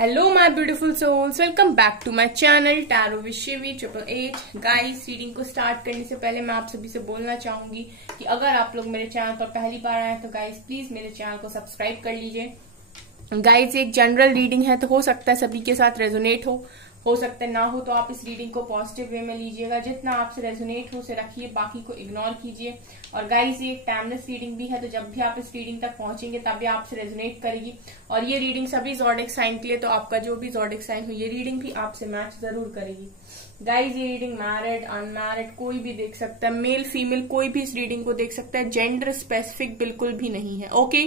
Hello my beautiful souls, welcome back to my channel tarot with Shivi 888। Guys, reading को start करने से पहले मैं आप सभी से बोलना चाहूंगी कि अगर आप लोग मेरे चैनल पर पहली बार आए तो गाइस प्लीज मेरे चैनल को सब्सक्राइब कर लीजिए। गाइस, एक जनरल रीडिंग है तो हो सकता है सभी के साथ रेजोनेट हो सकता है ना हो, तो आप इस रीडिंग को पॉजिटिव वे में लीजिएगा। जितना आपसे रेजोनेट हो उसे रखिए, बाकी को इग्नोर कीजिए। और गाइस, ये एक टाइमलेस रीडिंग भी है, तो जब भी आप इस रीडिंग तक पहुंचेंगे तभी आपसे रेजोनेट करेगी। और ये रीडिंग सभी ज़ोडिक साइन के लिए, तो आपका जो भी ज़ोडिक साइन हो ये रीडिंग भी आपसे मैच जरूर करेगी। गाइस, ये रीडिंग मैरिड अनमैरिड कोई भी देख सकता है, मेल फीमेल कोई भी इस रीडिंग को देख सकता है, जेंडर स्पेसिफिक बिल्कुल भी नहीं है। ओके,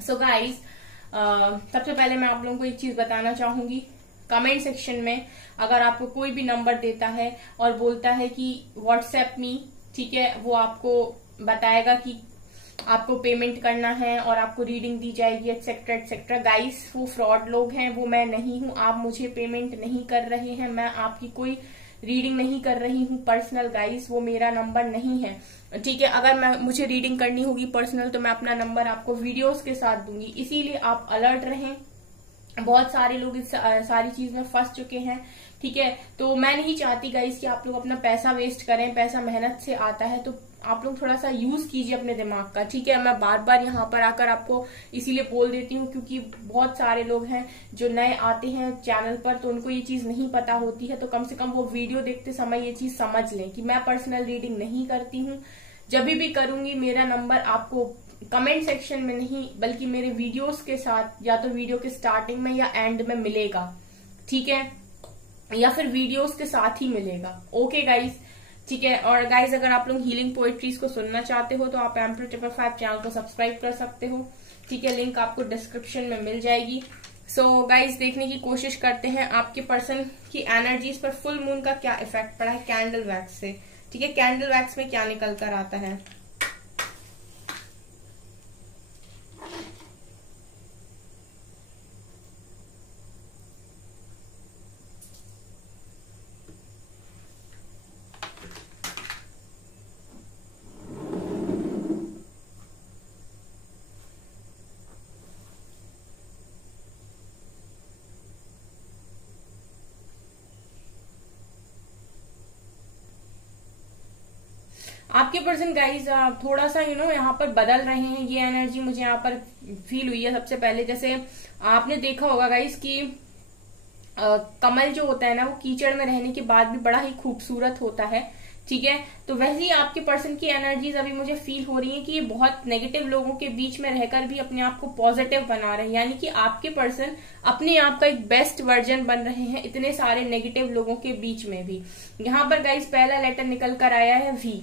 सो गाइस, सबसे पहले मैं आप लोगों को एक चीज बताना चाहूंगी। कमेंट सेक्शन में अगर आपको कोई भी नंबर देता है और बोलता है कि व्हाट्सएप मी, ठीक है, वो आपको बताएगा कि आपको पेमेंट करना है और आपको रीडिंग दी जाएगी एक्सेट्रा एक्सेट्रा। गाइस, वो फ्रॉड लोग हैं, वो मैं नहीं हूं। आप मुझे पेमेंट नहीं कर रहे हैं, मैं आपकी कोई रीडिंग नहीं कर रही हूँ पर्सनल। गाइस, वो मेरा नंबर नहीं है, ठीक है। अगर मुझे रीडिंग करनी होगी पर्सनल तो मैं अपना नंबर आपको वीडियोस के साथ दूंगी, इसीलिए आप अलर्ट रहें। बहुत सारे लोग इस सारी चीज में फंस चुके हैं, ठीक है। तो मैं नहीं चाहती गाइस कि आप लोग अपना पैसा वेस्ट करें। पैसा मेहनत से आता है, तो आप लोग थोड़ा सा यूज कीजिए अपने दिमाग का, ठीक है। मैं बार बार यहाँ पर आकर आपको इसीलिए बोल देती हूँ क्योंकि बहुत सारे लोग हैं जो नए आते हैं चैनल पर, तो उनको ये चीज नहीं पता होती है। तो कम से कम वो वीडियो देखते समय ये चीज समझ लें कि मैं पर्सनल रीडिंग नहीं करती हूँ। जब भी करूंगी मेरा नंबर आपको कमेंट सेक्शन में नहीं बल्कि मेरे वीडियोस के साथ, या तो वीडियो के स्टार्टिंग में या एंड में मिलेगा, ठीक है, या फिर वीडियोस के साथ ही मिलेगा। ओके गाइस, ठीक है। और गाइस, अगर आप लोग हीलिंग पोएट्रीज को सुनना चाहते हो तो आप एम्पर 555 चैनल को सब्सक्राइब कर सकते हो, ठीक है। लिंक आपको डिस्क्रिप्शन में मिल जाएगी। सो गाइस, देखने की कोशिश करते हैं आपके पर्सन की एनर्जीज पर फुल मून का क्या इफेक्ट पड़ा है कैंडल वैक्स से, ठीक है। कैंडल वैक्स में क्या निकल कर आता है। आपके पर्सन गाइज थोड़ा सा यहाँ पर बदल रहे हैं। ये एनर्जी मुझे यहाँ पर फील हुई है। सबसे पहले जैसे आपने देखा होगा गाइज कि कमल जो होता है ना, वो कीचड़ में रहने के बाद भी बड़ा ही खूबसूरत होता है, ठीक है। तो वैसे ही आपके पर्सन की एनर्जीज अभी मुझे फील हो रही है कि ये बहुत नेगेटिव लोगों के बीच में रहकर भी अपने आप को पॉजिटिव बना रहे हैं, यानी कि आपके पर्सन अपने आप का एक बेस्ट वर्जन बन रहे हैं इतने सारे नेगेटिव लोगों के बीच में भी। यहाँ पर गाइज पहला लेटर निकल कर आया है वी,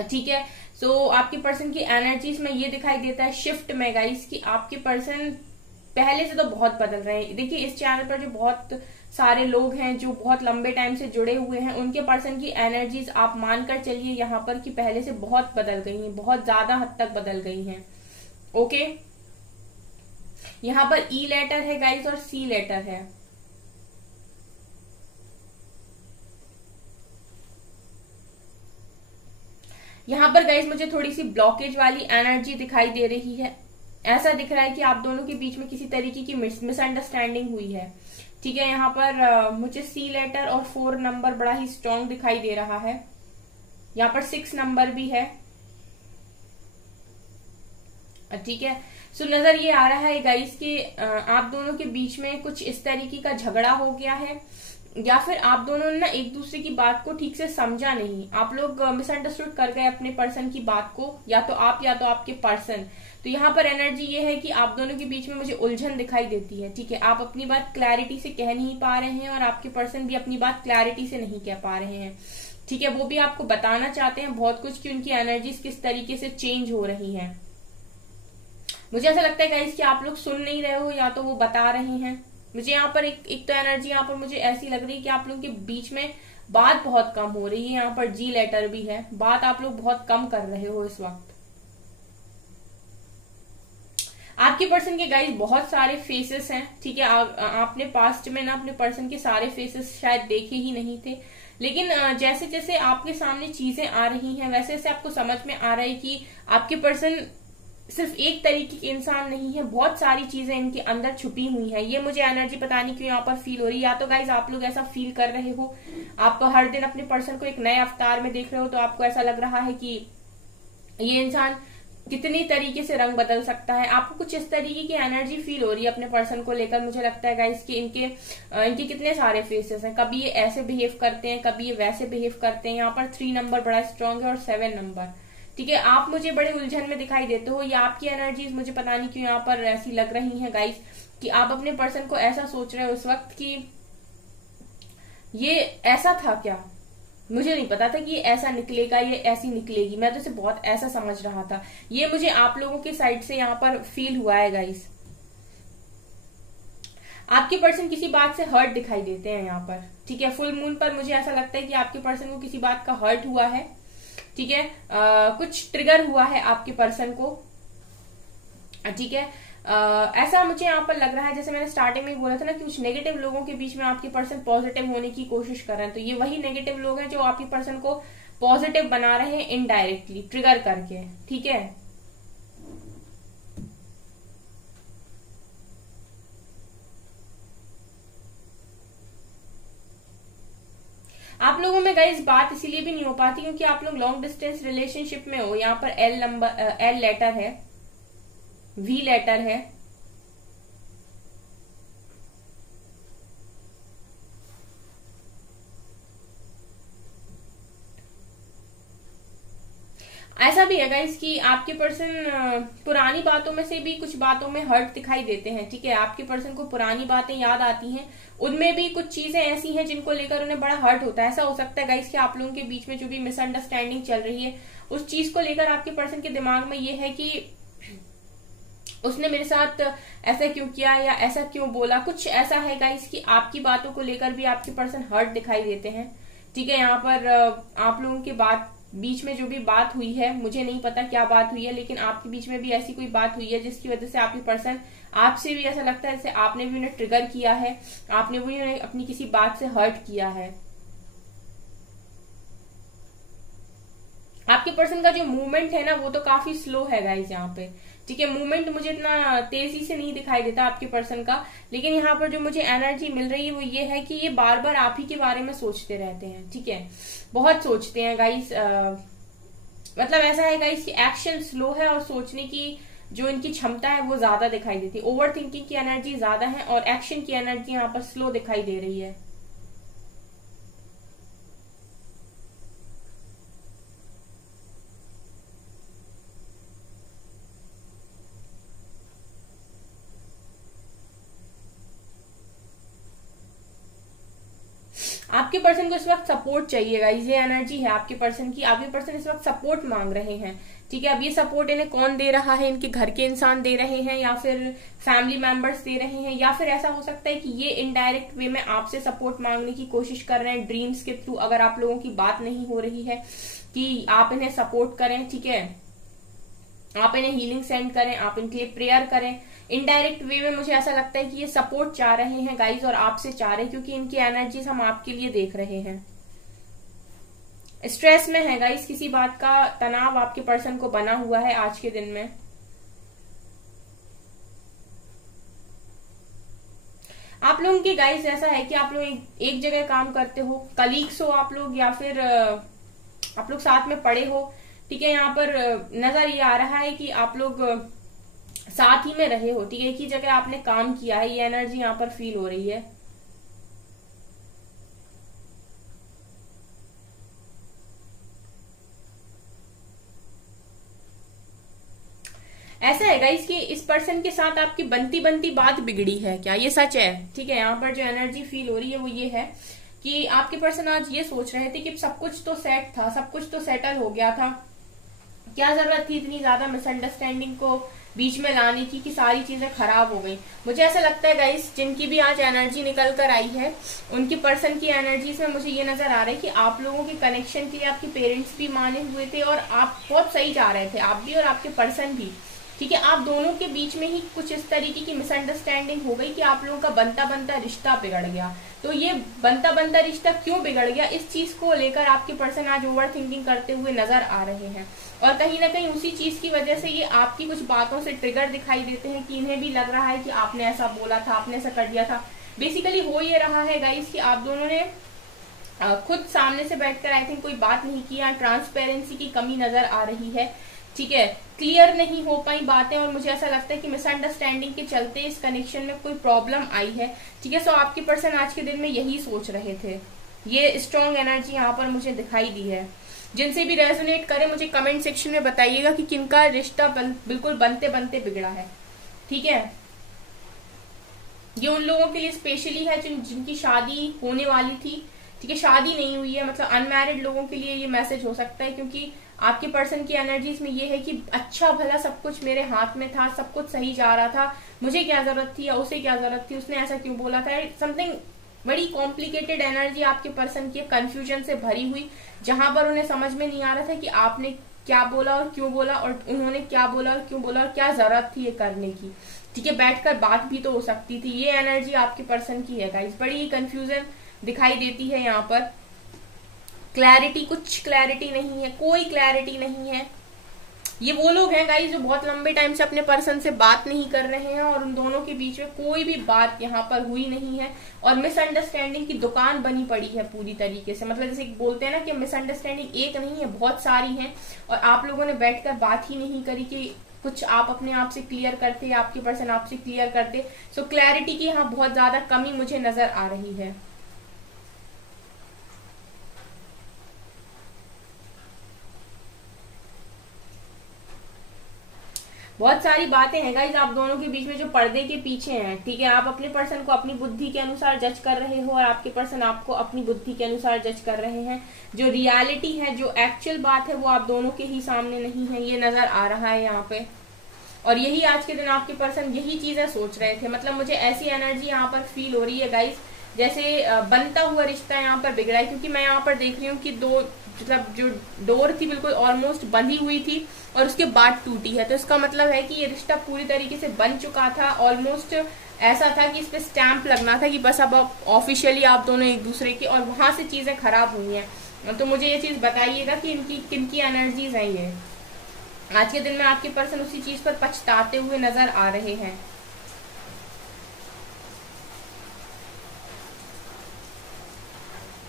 ठीक है। सो आपके पर्सन की एनर्जीज में ये दिखाई देता है शिफ्ट में गाइस कि आपके पर्सन पहले से तो बहुत बदल रहे हैं। देखिए, इस चैनल पर जो बहुत सारे लोग हैं जो बहुत लंबे टाइम से जुड़े हुए हैं, उनके पर्सन की एनर्जीज आप मानकर चलिए यहाँ पर कि पहले से बहुत बदल गई हैं, बहुत ज्यादा हद तक बदल गई हैं। ओके, यहाँ पर ई लेटर है गाइस और सी लेटर है। यहाँ पर गाइस मुझे थोड़ी सी ब्लॉकेज वाली एनर्जी दिखाई दे रही है। ऐसा दिख रहा है कि आप दोनों के बीच में किसी तरीके की मिसअंडरस्टैंडिंग हुई है, ठीक है। यहाँ पर मुझे सी लेटर और 4 नंबर बड़ा ही स्ट्रॉन्ग दिखाई दे रहा है। यहाँ पर 6 नंबर भी है, ठीक है। सो नजर ये आ रहा है गाइस कि आप दोनों के बीच में कुछ इस तरीके का झगड़ा हो गया है, या फिर आप दोनों ने ना एक दूसरे की बात को ठीक से समझा नहीं। आप लोग मिसअंडरस्टूड कर गए अपने पर्सन की बात को, या तो आपके पर्सन। तो यहाँ पर एनर्जी ये है कि आप दोनों के बीच में मुझे उलझन दिखाई देती है, ठीक है। आप अपनी बात क्लैरिटी से कह नहीं पा रहे हैं और आपके पर्सन भी अपनी बात क्लैरिटी से नहीं कह पा रहे हैं, ठीक है। वो भी आपको बताना चाहते हैं बहुत कुछ कि उनकी एनर्जीज किस तरीके से चेंज हो रही है। मुझे ऐसा लगता है गाइस कि आप लोग सुन नहीं रहे हो, या तो वो बता रहे हैं। मुझे यहाँ पर एक तो एनर्जी यहाँ पर मुझे ऐसी लग रही है कि आप लोगों के बीच में बात बहुत कम हो रही है। यहाँ पर जी लेटर भी है, बात आप लोग बहुत कम कर रहे हो इस वक्त। आपके पर्सन के गाइस बहुत सारे फेसेस हैं, ठीक है। आपने पास्ट में ना अपने पर्सन के सारे फेसेस शायद देखे ही नहीं थे, लेकिन जैसे जैसे आपके सामने चीजें आ रही हैं वैसे वैसे आपको समझ में आ रहा है कि आपके पर्सन सिर्फ एक तरीके के इंसान नहीं है, बहुत सारी चीजें इनके अंदर छुपी हुई हैं। ये मुझे एनर्जी पता नहीं क्यों यहाँ पर फील हो रही है। या तो गाइज आप लोग ऐसा फील कर रहे हो, आप हर दिन अपने पर्सन को एक नए अवतार में देख रहे हो, तो आपको ऐसा लग रहा है कि ये इंसान कितनी तरीके से रंग बदल सकता है। आपको कुछ इस तरीके की एनर्जी फील हो रही है अपने पर्सन को लेकर। मुझे लगता है गाइस कि इनके कितने सारे फेसेस हैं। कभी ये ऐसे बिहेव करते हैं, कभी ये वैसे बिहेव करते हैं। यहाँ पर 3 नंबर बड़ा स्ट्रांग है और 7 नंबर, ठीक है। आप मुझे बड़े उलझन में दिखाई देते हो, या आपकी एनर्जीज मुझे पता नहीं क्यों यहाँ पर ऐसी लग रही हैं गाइस कि आप अपने पर्सन को ऐसा सोच रहे हो उस वक्त कि ये ऐसा था क्या, मुझे नहीं पता था कि ये ऐसा निकलेगा, ये ऐसी निकलेगी, मैं तो इसे बहुत ऐसा समझ रहा था। ये मुझे आप लोगों के साइड से यहाँ पर फील हुआ है गाइस। आपके पर्सन किसी बात से हर्ट दिखाई देते हैं यहाँ पर, ठीक है। फुल मून पर मुझे ऐसा लगता है कि आपके पर्सन को किसी बात का हर्ट हुआ है, ठीक है। कुछ ट्रिगर हुआ है आपके पर्सन को, ठीक है। ऐसा मुझे यहाँ पर लग रहा है, जैसे मैंने स्टार्टिंग में बोला था ना कि कुछ नेगेटिव लोगों के बीच में आपके पर्सन पॉजिटिव होने की कोशिश कर रहे हैं। तो ये वही नेगेटिव लोग हैं जो आपके पर्सन को पॉजिटिव बना रहे हैं इनडायरेक्टली, ट्रिगर करके, ठीक है। आप लोगों में गाइस बात इसीलिए भी नहीं हो पाती क्योंकि आप लोग लॉन्ग डिस्टेंस रिलेशनशिप में हो। यहाँ पर एल लेटर है, वी लेटर है, ऐसा भी है गाइस कि आपके पर्सन पुरानी बातों में से भी कुछ बातों में हर्ट दिखाई देते हैं, ठीक है। आपके पर्सन को पुरानी बातें याद आती हैं, उनमें भी कुछ चीजें ऐसी हैं जिनको लेकर उन्हें बड़ा हर्ट होता है। ऐसा हो सकता है गाइस कि आप लोगों के बीच में जो भी मिसअंडरस्टैंडिंग चल रही है उस चीज को लेकर आपके पर्सन के दिमाग में ये है कि उसने मेरे साथ ऐसा क्यों किया या ऐसा क्यों बोला। कुछ ऐसा है गाइस कि आपकी बातों को लेकर भी आपके पर्सन हर्ट दिखाई देते हैं, ठीक है। यहाँ पर आप लोगों के बीच में जो भी बात हुई है, मुझे नहीं पता क्या बात हुई है, लेकिन आपके बीच में भी ऐसी कोई बात हुई है जिसकी वजह से आपके पर्सन आपसे भी ऐसा लगता है जैसे आपने भी उन्हें ट्रिगर किया है, आपने भी उन्हें अपनी किसी बात से हर्ट किया है। आपके पर्सन का जो मूवमेंट है ना वो तो काफी स्लो है गाइस यहाँ पे, ठीक है। मूवमेंट मुझे इतना तेजी से नहीं दिखाई देता आपके पर्सन का, लेकिन यहाँ पर जो मुझे एनर्जी मिल रही है वो ये है कि ये बार बार आप ही के बारे में सोचते रहते हैं, ठीक है। बहुत सोचते हैं गाइस, मतलब ऐसा है गाइस कि एक्शन स्लो है और सोचने की जो इनकी क्षमता है वो ज्यादा दिखाई देती है। ओवर थिंकिंग की एनर्जी ज्यादा है और एक्शन की एनर्जी यहाँ पर स्लो दिखाई दे रही है। आपके पर्सन को इस वक्त सपोर्ट चाहिएगा, ये एनर्जी है आपके पर्सन की। आपके पर्सन इस वक्त सपोर्ट मांग रहे हैं, ठीक है। अब ये सपोर्ट इन्हें कौन दे रहा है, इनके घर के इंसान दे रहे हैं या फिर फैमिली मेंबर्स दे रहे हैं, या फिर ऐसा हो सकता है कि ये इनडायरेक्ट वे में आपसे सपोर्ट मांगने की कोशिश कर रहे हैं ड्रीम्स के थ्रू। अगर आप लोगों की बात नहीं हो रही है कि आप इन्हें सपोर्ट करें, ठीक है, आप इन्हें हीलिंग सेंड करें, आप इनके लिए प्रेयर करें, इनडायरेक्ट वे में मुझे ऐसा लगता है कि ये सपोर्ट चाह रहे हैं गाइज, और आपसे चाह रहे हैं क्योंकि इनकी एनर्जीज हम आपके लिए देख रहे हैं। स्ट्रेस में है गाइज, किसी बात का तनाव आपके पर्सन को बना हुआ है आज के दिन में। आप लोगों की गाइज ऐसा है कि आप लोग एक जगह काम करते हो, कलीग्स हो आप लोग, या फिर आप लोग साथ में पढ़े हो, ठीक है। यहाँ पर नजर ये आ रहा है कि आप लोग साथ ही में रहे हो, ठीक है, एक ही जगह आपने काम किया है, ये एनर्जी यहाँ पर फील हो रही है। ऐसा है गाइस कि इस पर्सन के साथ आपकी बनती बनती बात बिगड़ी है क्या, ये सच है, ठीक है। यहाँ पर जो एनर्जी फील हो रही है वो ये है कि आपके पर्सन आज ये सोच रहे थे कि सब कुछ तो सेट था, सब कुछ तो सेटल हो गया था, क्या जरूरत थी इतनी ज्यादा मिसअंडरस्टैंडिंग को बीच में लाने की कि सारी चीजें खराब हो गई। मुझे ऐसा लगता है गाइस जिनकी भी आज एनर्जी निकल कर आई है उनकी पर्सन की एनर्जीज में मुझे ये नजर आ रहा है कि आप लोगों के कनेक्शन के लिए आपके पेरेंट्स भी माने हुए थे और आप बहुत सही जा रहे थे, आप भी और आपके पर्सन भी, ठीक है, आप दोनों के बीच में ही कुछ इस तरीके की मिसअंडरस्टैंडिंग हो गई कि आप लोगों का बनता बनता रिश्ता बिगड़ गया। तो ये बनता बनता रिश्ता क्यों बिगड़ गया, इस चीज को लेकर आपके पर्सन आज ओवर थिंकिंग करते हुए नजर आ रहे हैं। और कहीं ना कहीं उसी चीज की वजह से ये आपकी कुछ बातों से ट्रिगर दिखाई देते हैं कि इन्हें भी लग रहा है कि आपने ऐसा बोला था, आपने ऐसा कर दिया था। बेसिकली हो ये रहा है गाइस कि आप दोनों ने खुद सामने से बैठकर आई थिंक कोई बात नहीं किया, ट्रांसपेरेंसी की कमी नजर आ रही है। ठीक है, क्लियर नहीं हो पाई बातें और मुझे ऐसा लगता है कि मिसअंडरस्टैंडिंग के चलते इस कनेक्शन में कोई प्रॉब्लम आई है। ठीक है, सो आपके पर्सन आज के दिन में यही सोच रहे थे। ये स्ट्रॉन्ग एनर्जी यहाँ पर मुझे दिखाई दी है। जिनसे भी रेजोनेट करे मुझे कमेंट सेक्शन में बताइएगा कि किनका रिश्ता बिल्कुल बनते बनते बिगड़ा है। ठीक है, ये उन लोगों के लिए स्पेशली है जिनकी शादी होने वाली थी। ठीक है, शादी नहीं हुई है, मतलब अनमैरिड लोगों के लिए ये मैसेज हो सकता है, क्योंकि आपके पर्सन की एनर्जीज में ये है कि अच्छा भला सब कुछ मेरे हाथ में था, सब कुछ सही जा रहा था, मुझे क्या जरूरत थी या उसे क्या जरूरत थी, उसने ऐसा क्यों बोला था। समथिंग बड़ी कॉम्प्लिकेटेड एनर्जी आपके पर्सन की कंफ्यूजन से भरी हुई, जहां पर उन्हें समझ में नहीं आ रहा था कि आपने क्या बोला और क्यों बोला, और उन्होंने क्या बोला और क्यों बोला और क्या जरूरत थी ये करने की। ठीक है, बैठकर बात भी तो हो सकती थी। ये एनर्जी आपके पर्सन की है गाइस, बड़ी ही कंफ्यूजन दिखाई देती है यहाँ पर। क्लैरिटी, कुछ क्लैरिटी नहीं है, कोई क्लैरिटी नहीं है। ये वो लोग हैं गाइस जो बहुत लंबे टाइम से अपने पर्सन से बात नहीं कर रहे हैं और उन दोनों के बीच में कोई भी बात यहाँ पर हुई नहीं है और मिसअंडरस्टैंडिंग की दुकान बनी पड़ी है पूरी तरीके से। मतलब जैसे बोलते हैं ना कि मिसअंडरस्टैंडिंग एक नहीं है, बहुत सारी हैं और आप लोगों ने बैठकर बात ही नहीं करी कि कुछ आप अपने आप से क्लियर करते, आपके पर्सन आपसे क्लियर करते। सो क्लैरिटी की यहाँ बहुत ज्यादा कमी मुझे नजर आ रही है। बहुत सारी बातें हैं गाइस आप दोनों के बीच में जो पर्दे के पीछे हैं। ठीक है, आप अपने पर्सन को अपनी बुद्धि के अनुसार जज कर रहे हो और आपके पर्सन आपको अपनी बुद्धि के अनुसार जज कर रहे हैं। जो रियलिटी है, जो एक्चुअल बात है, वो आप दोनों के ही सामने नहीं है, ये नजर आ रहा है यहाँ पे। और यही आज के दिन आपके पर्सन यही चीजें सोच रहे थे। मतलब मुझे ऐसी एनर्जी यहाँ पर फील हो रही है गाइस जैसे बनता हुआ रिश्ता यहाँ पर बिगड़ा है, क्योंकि मैं यहाँ पर देख रही हूँ कि दो, मतलब जो डोर थी बिल्कुल ऑलमोस्ट बंधी हुई थी और उसके बाद टूटी है। तो इसका मतलब है कि ये रिश्ता पूरी तरीके से बन चुका था, ऑलमोस्ट ऐसा था कि इस पे स्टैंप लगना था कि बस अब ऑफिशियली आप दोनों एक दूसरे की, और वहां से चीजें खराब हुई हैं। तो मुझे ये चीज बताइएगा कि इनकी किनकी एनर्जीज हैं ये। आज के दिन में आपके पर्सन उसी चीज पर पछताते हुए नजर आ रहे हैं।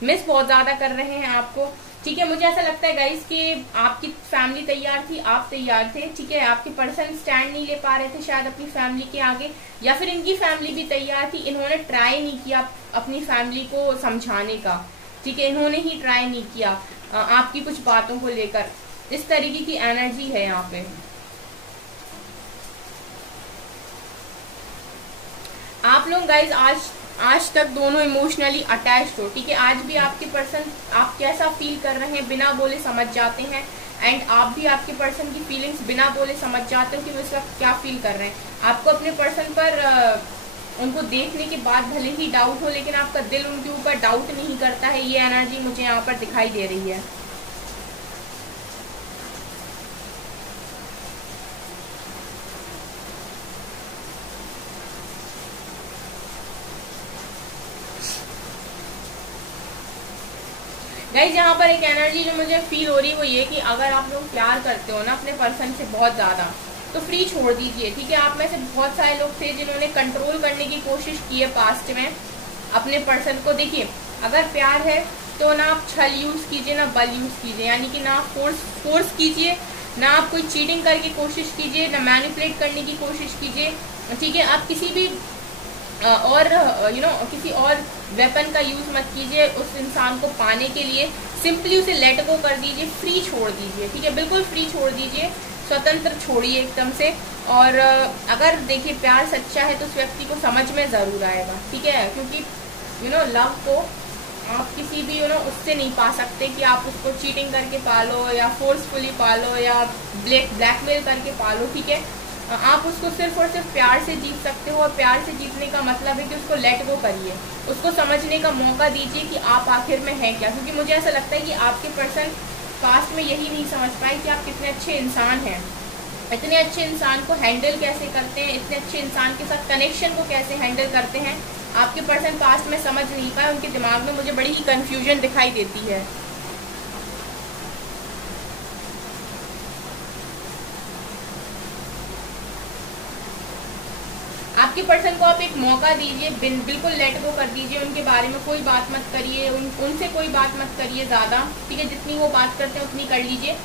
मिस बहुत ज्यादा कर रहे हैं आपको। ठीक है, मुझे ऐसा लगता है गाइस कि आपकी फैमिली तैयार थी, आप तैयार थे। ठीक है, आपके पर्सन स्टैंड नहीं ले पा रहे थे शायद अपनी फैमिली के आगे, या फिर इनकी फैमिली भी तैयार थी, इन्होंने ट्राई नहीं किया अपनी फैमिली को समझाने का। ठीक है, इन्होंने ही ट्राई नहीं किया आपकी कुछ बातों को लेकर। इस तरीके की एनर्जी है यहाँ पे। आप लोग गाइज आज तक दोनों इमोशनली अटैच्ड हो। ठीक है, आज भी आपके पर्सन आप कैसा फील कर रहे हैं बिना बोले समझ जाते हैं, एंड आप भी आपके पर्सन की फीलिंग्स बिना बोले समझ जाते हो कि वो इस वक्त क्या फील कर रहे हैं। आपको अपने पर्सन पर उनको देखने के बाद भले ही डाउट हो, लेकिन आपका दिल उनके ऊपर डाउट नहीं करता है। ये एनर्जी मुझे यहाँ पर दिखाई दे रही है। गाइज यहाँ पर एक एनर्जी जो मुझे फील हो रही है वो ये कि अगर आप लोग प्यार करते हो ना अपने पर्सन से बहुत ज्यादा, तो फ्री छोड़ दीजिए। ठीक है, आप में से बहुत सारे लोग थे जिन्होंने कंट्रोल करने की कोशिश की है पास्ट में अपने पर्सन को। देखिए, अगर प्यार है तो ना आप छल यूज कीजिए ना बल यूज कीजिए, यानी कि ना आप फोर्स कीजिए, ना आप कोई चीटिंग करके कोशिश कीजिए, ना मैनिपुलेट करने की कोशिश कीजिए। ठीक है, आप किसी भी और किसी और वेपन का यूज मत कीजिए उस इंसान को पाने के लिए। सिंपली उसे लेट गो कर दीजिए, फ्री छोड़ दीजिए। ठीक है, बिल्कुल फ्री छोड़ दीजिए, स्वतंत्र छोड़िए एकदम से। और अगर देखिए प्यार सच्चा है तो उस व्यक्ति को समझ में जरूर आएगा। ठीक है, क्योंकि लव को आप किसी भी उससे नहीं पा सकते कि आप उसको चीटिंग करके पालो या फोर्सफुली पालो या ब्लैकमेल करके पालो। ठीक है, आप उसको सिर्फ और सिर्फ प्यार से जीत सकते हो, और प्यार से जीतने का मतलब है कि उसको लेट गो करिए, उसको समझने का मौका दीजिए कि आप आखिर में हैं क्या। क्योंकि मुझे ऐसा लगता है कि आपके पर्सन पास्ट में यही नहीं समझ पाए कि आप कितने अच्छे इंसान हैं, इतने अच्छे इंसान को हैंडल कैसे करते हैं, इतने अच्छे इंसान के साथ कनेक्शन को कैसे हैंडल करते हैं, आपके पर्सन पास्ट में समझ नहीं पाए, उनके दिमाग में मुझे बड़ी ही कंफ्यूजन दिखाई देती है। आपके पर्सन को आप एक मौका दीजिए, बिल्कुल लेट गो कर दीजिए, उनके बारे में कोई बात मत करिए, उनसे कोई बात मत करिए ज़्यादा, ठीक है। जितनी वो बात करते हैं उतनी कर लीजिए,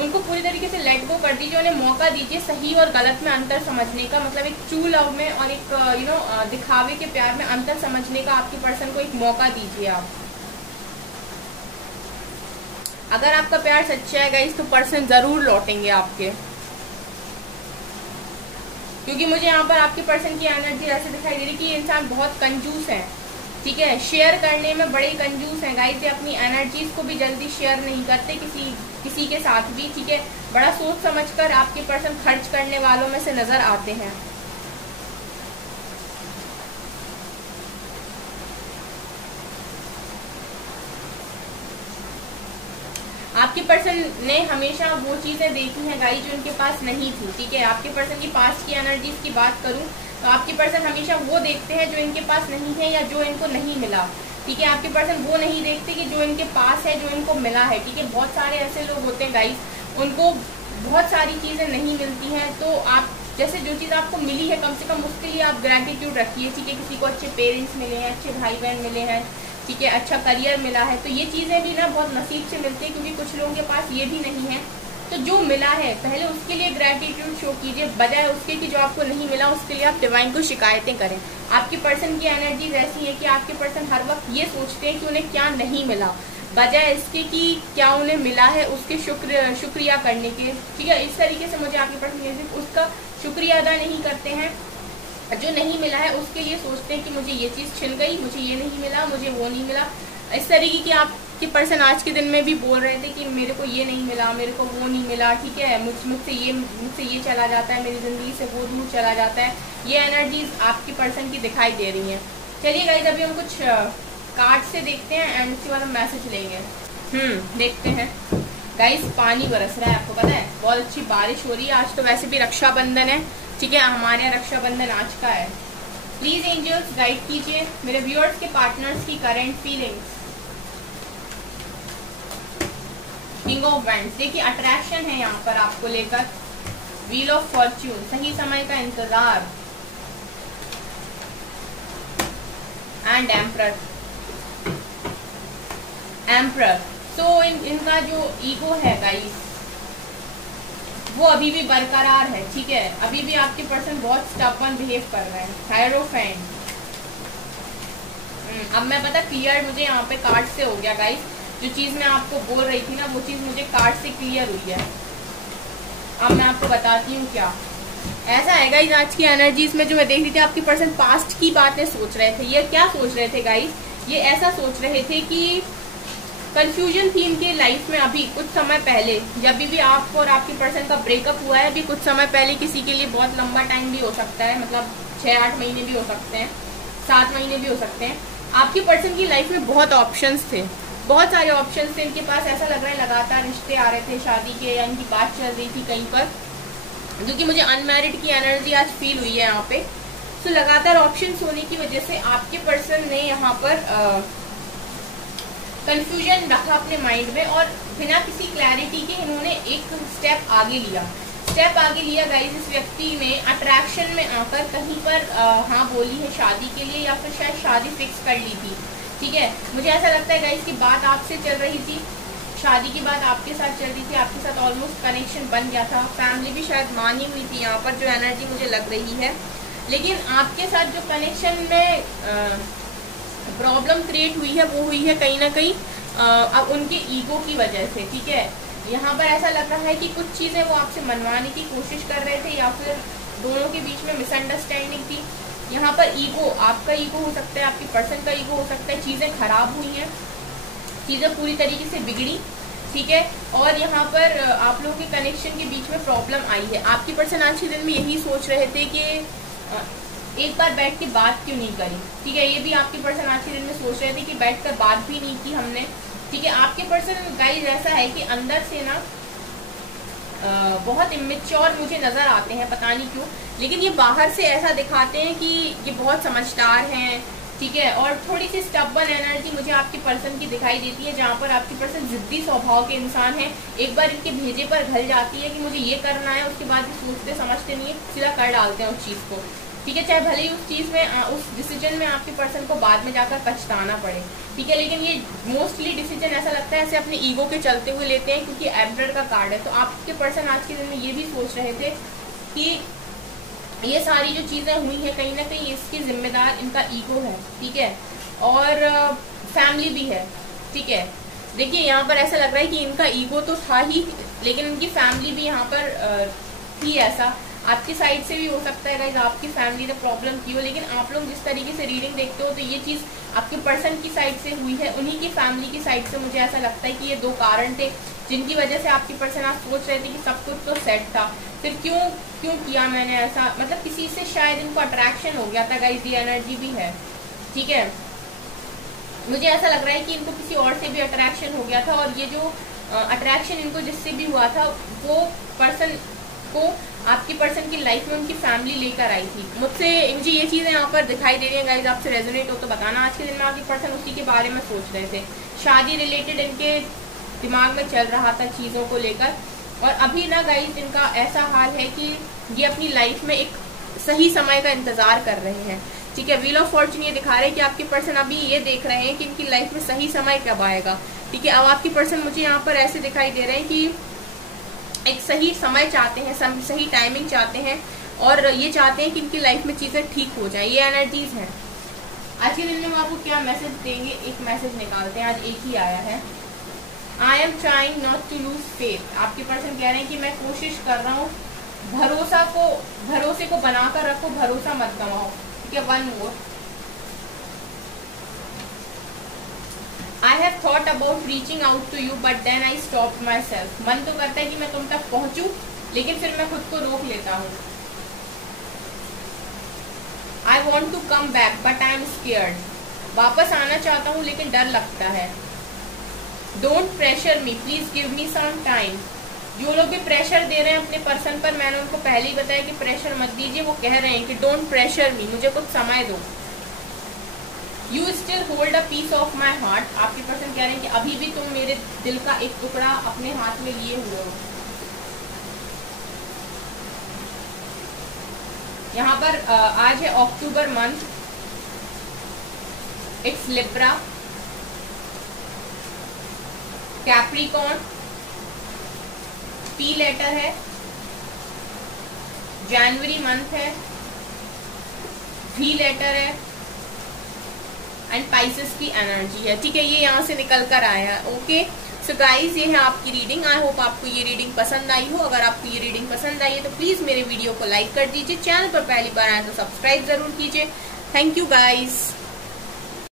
उनको पूरी तरीके से लेट गो कर दीजिए, उन्हें मौका दीजिए सही और गलत में अंतर समझने का, मतलब एक ट्रू लव में और एक दिखावे के प्यार में अंतर समझने का आपके पर्सन को एक मौका दीजिए आप। अगर आपका प्यार सच्चा है गाइस तो पर्सन जरूर लौटेंगे आपके, क्योंकि मुझे यहाँ पर आपके पर्सन की एनर्जी ऐसे दिखाई दे रही है कि ये इंसान बहुत कंजूस है, ठीक है, शेयर करने में बड़े कंजूस हैं गाइस। ये अपनी एनर्जीज को भी जल्दी शेयर नहीं करते किसी के साथ भी, ठीक है। बड़ा सोच समझकर आपके पर्सन खर्च करने वालों में से नजर आते हैं। आपके पर्सन ने हमेशा वो चीजें देखी हैं गाइस जो उनके पास नहीं थी, ठीक है। आपके पर्सन की पास्ट की एनर्जीज की बात करूं तो आपके पर्सन हमेशा वो देखते हैं जो इनके पास नहीं है या जो इनको नहीं मिला, ठीक है। आपके पर्सन वो नहीं देखते कि जो इनके पास है, जो इनको मिला है, ठीक है। बहुत सारे ऐसे लोग होते हैं गाइस, उनको बहुत सारी चीजें नहीं मिलती हैं, तो आप जैसे जो चीज़ आपको मिली है कम से कम उसके लिए आप ग्रैटिट्यूड रखिए, ठीक है। किसी को अच्छे पेरेंट्स मिले हैं, अच्छे भाई बहन मिले हैं, ठीक है, अच्छा करियर मिला है, तो ये चीज़ें भी ना बहुत नसीब से मिलती है, क्योंकि कुछ लोगों के पास ये भी नहीं है। तो जो मिला है पहले उसके लिए ग्रैटिट्यूड शो कीजिए, बजाय उसके कि जो आपको नहीं मिला उसके लिए आप डिवाइन को शिकायतें करें। आपके पर्सन की एनर्जीज ऐसी है कि आपके पर्सन हर वक्त ये सोचते हैं कि उन्हें क्या नहीं मिला, बजाय इसके कि क्या उन्हें मिला है उसके शुक्रिया करने के, ठीक है। इस तरीके से मुझे आपके पर्सन उसका शुक्रिया अदा नहीं करते हैं, जो नहीं मिला है उसके लिए सोचते हैं कि मुझे ये चीज़ छिन गई, मुझे ये नहीं मिला, मुझे वो नहीं मिला। इस तरीके की आपके पर्सन आज के दिन में भी बोल रहे थे कि मेरे को ये नहीं मिला, मेरे को वो नहीं मिला, ठीक है, मुझसे ये चला जाता है, मेरी ज़िंदगी से वो दूर चला जाता है। ये एनर्जीज आपके पर्सन की दिखाई दे रही हैं। चलिए गाइस, अभी हम कुछ कार्ड से देखते हैं एंड उसके बाद हम मैसेज लेंगे। देखते हैं गाइस, पानी बरस रहा है, आपको पता है, बहुत अच्छी बारिश हो रही है। आज तो वैसे भी रक्षाबंधन है, ठीक है, हमारे यहाँ रक्षाबंधन आज का है। प्लीज एंजल्स गाइड कीजिए मेरे व्यूअर्स के पार्टनर्स की current feelings. King of wands, देखिए अट्रैक्शन है यहाँ पर आपको लेकर। व्हील ऑफ फॉर्च्यून, सही समय का इंतजार, एंड एम्परर। तो इनका जो ईगो है गाइस वो अभी भी बरकरार है, ठीक है। अभी भी आपके पर्सन बहुत स्टबर्न बिहेव कर रहे हैं। हायरोफेंट, अब मैं पता क्लियर मुझे यहाँ पे कार्ड से हो गया गाइस। जो चीज मैं आपको बोल रही थी ना वो चीज मुझे कार्ड से क्लियर हुई है। अब मैं आपको बताती हूँ क्या ऐसा है गाइस। आज की एनर्जीज में जो मैं देख रही थी, आपके पर्सन पास्ट की बातें सोच रहे थे। ये क्या सोच रहे थे गाइस, ये ऐसा सोच रहे थे कि कंफ्यूजन थी इनके लाइफ में। अभी कुछ समय पहले जब भी आपको और आपके पर्सन का ब्रेकअप हुआ है, अभी कुछ समय पहले, किसी के लिए बहुत लंबा टाइम भी हो सकता है, मतलब 6-8 महीने भी हो सकते हैं, 7 महीने भी हो सकते हैं। आपके पर्सन की लाइफ में बहुत ऑप्शंस थे, बहुत सारे ऑप्शंस थे इनके पास। ऐसा लग रहा है लगातार रिश्ते आ रहे थे शादी के, या इनकी बात चल रही थी कहीं पर, जो कि मुझे अनमैरिड की एनर्जी आज फील हुई है यहाँ पे। तो लगातार ऑप्शंस होने की वजह से आपके पर्सन ने यहाँ पर कंफ्यूजन रखा अपने माइंड में, और बिना किसी क्लैरिटी के इन्होंने एक स्टेप आगे लिया गाइस। इस व्यक्ति ने अट्रैक्शन में आकर कहीं पर हाँ बोली है शादी के लिए, या फिर शायद शादी फिक्स कर ली थी, ठीक है। मुझे ऐसा लगता है गाइस कि बात आपसे चल रही थी, शादी की बात आपके साथ चल रही थी, आपके साथ ऑलमोस्ट कनेक्शन बन गया था, फैमिली भी शायद मानी हुई थी यहाँ पर, जो एनर्जी मुझे लग रही है। लेकिन आपके साथ जो कनेक्शन में प्रॉब्लम क्रिएट हुई है वो हुई है कहीं ना कहीं अब उनके ईगो की वजह से, ठीक है। यहाँ पर ऐसा लग रहा है कि कुछ चीज़ें वो आपसे मनवाने की कोशिश कर रहे थे, या फिर दोनों के बीच में मिसअंडरस्टैंडिंग थी। यहाँ पर ईगो, आपका ईगो हो सकता है, आपके पर्सन का ईगो हो सकता है, चीज़ें खराब हुई हैं, चीज़ें पूरी तरीके से बिगड़ी, ठीक है। और यहाँ पर आप लोगों के कनेक्शन के बीच में प्रॉब्लम आई है। आपके पर्सन आज के दिन में यही सोच रहे थे कि एक बार बैठ के बात क्यों नहीं करी, ठीक है। ये भी आपके पर्सन आज के दिन में सोच रहे थे कि बैठकर बात भी नहीं की हमने, ठीक है। आपके पर्सन गाइस ऐसा है कि अंदर से ना बहुत इमेच्योर मुझे नजर आते हैं, पता नहीं क्यों, लेकिन ये बाहर से ऐसा दिखाते हैं कि ये बहुत समझदार हैं, ठीक है। और थोड़ी सी स्टबर्न एनर्जी मुझे आपके पर्सन की दिखाई देती है, जहाँ पर आपके पर्सन जिद्दी स्वभाव के इंसान हैं। एक बार इनके भेजे पर घल जाती है कि मुझे ये करना है, उसके बाद भी सोचते समझते नहीं है, सीधा कर डालते हैं उस चीज़ को, ठीक है। चाहे भले ही उस चीज़ में, उस डिसीजन में आपके पर्सन को बाद में जाकर पछताना पड़े, ठीक है। लेकिन ये मोस्टली डिसीजन ऐसा लगता है ऐसे अपने ईगो के चलते हुए लेते हैं, क्योंकि एम्परर का कार्ड है। तो आपके पर्सन आज के दिन में ये भी सोच रहे थे कि ये सारी जो चीज़ें हुई हैं कहीं ना कहीं इसकी जिम्मेदार इनका ईगो है, ठीक है, और फैमिली भी है, ठीक है। देखिए यहाँ पर ऐसा लग रहा है कि इनका ईगो तो था ही, लेकिन इनकी फैमिली भी यहाँ पर थी। ऐसा आपकी साइड से भी हो सकता है गाइस, आपकी फैमिली ने प्रॉब्लम की हो, लेकिन आप लोग जिस तरीके से रीडिंग देखते हो तो ये चीज़ आपके पर्सन की साइड से हुई है, उन्हीं की फैमिली की साइड से। मुझे ऐसा लगता है कि ये दो कारण थे जिनकी वजह से आपकी पर्सन आप सोच रहे थे कि सब कुछ तो सेट था, फिर क्यों किया मैंने ऐसा, मतलब किसी से शायद इनको अट्रैक्शन हो गया था गाइस, ये एनर्जी भी है, ठीक है। मुझे ऐसा लग रहा है कि इनको किसी और से भी अट्रैक्शन हो गया था, और ये जो अट्रैक्शन इनको जिससे भी हुआ था वो पर्सन को आपकी पर्सन की लाइफ में उनकी फैमिली लेकर आई थी। मुझे ये चीजें यहाँ पर दिखाई दे रही हैं गाइस, आपसे रेजोनेट हो तो बताना। आज के दिन में आपके पर्सन उसी के बारे में सोच रहे थे, शादी रिलेटेड इनके दिमाग में चल रहा था चीजों को लेकर। और अभी ना गाइस इनका ऐसा हाल है कि ये अपनी लाइफ में एक सही समय का इंतजार कर रहे हैं, ठीक है। व्हील ऑफ फॉर्चून ये दिखा रहे हैं कि आपके पर्सन अभी ये देख रहे हैं कि इनकी लाइफ में सही समय कब आएगा, ठीक है। अब आपके पर्सन मुझे यहाँ पर ऐसे दिखाई दे रहे हैं कि एक सही समय चाहते हैं, सही टाइमिंग चाहते हैं, और ये चाहते हैं कि इनकी लाइफ में चीजें ठीक हो जाए। ये एनर्जीज हैं। आज के दिन में हम आपको क्या मैसेज देंगे, एक मैसेज निकालते हैं, आज एक ही आया है। I am trying not to lose faith. आपके पर्सन कह रहे हैं कि मैं कोशिश कर रहा हूँ भरोसे को बनाकर रखो, भरोसा मत गवाओ, ठीक है। One more, I have thought about reaching out to you, but then I stopped myself. मन तो करता है कि मैं तुम तक पहुंचूं, लेकिन फिर मैं खुद को रोक लेता हूँ। I want to come back, but I am scared. वापस आना चाहता हूँ लेकिन डर लगता है। Don't pressure me, please give me some time. जो लोग भी प्रेशर दे रहे हैं अपने पर्सन पर, मैंने उनको पहले ही बताया कि प्रेशर मत दीजिए। वो कह रहे हैं कि डोंट प्रेशर मी, मुझे कुछ समय दो। You still hold a piece of my heart. आपके पर्सन कह रहे हैं कि अभी भी तुम मेरे दिल का एक टुकड़ा अपने हाथ में लिए हुए हो। यहाँ पर आज है October month, it's Libra, Capricorn, P letter है, जनवरी मंथ है, वी लेटर है, एंड पाइसेस की एनर्जी है, ठीक है। ये यहाँ से निकल कर आया है, ओके। सो गाइज, ये है आपकी रीडिंग। आई होप आपको ये रीडिंग पसंद आई हो। अगर आपको ये रीडिंग पसंद आई है तो प्लीज मेरे वीडियो को लाइक कर दीजिए, चैनल पर पहली बार आए तो सब्सक्राइब जरूर कीजिए। Thank you guys.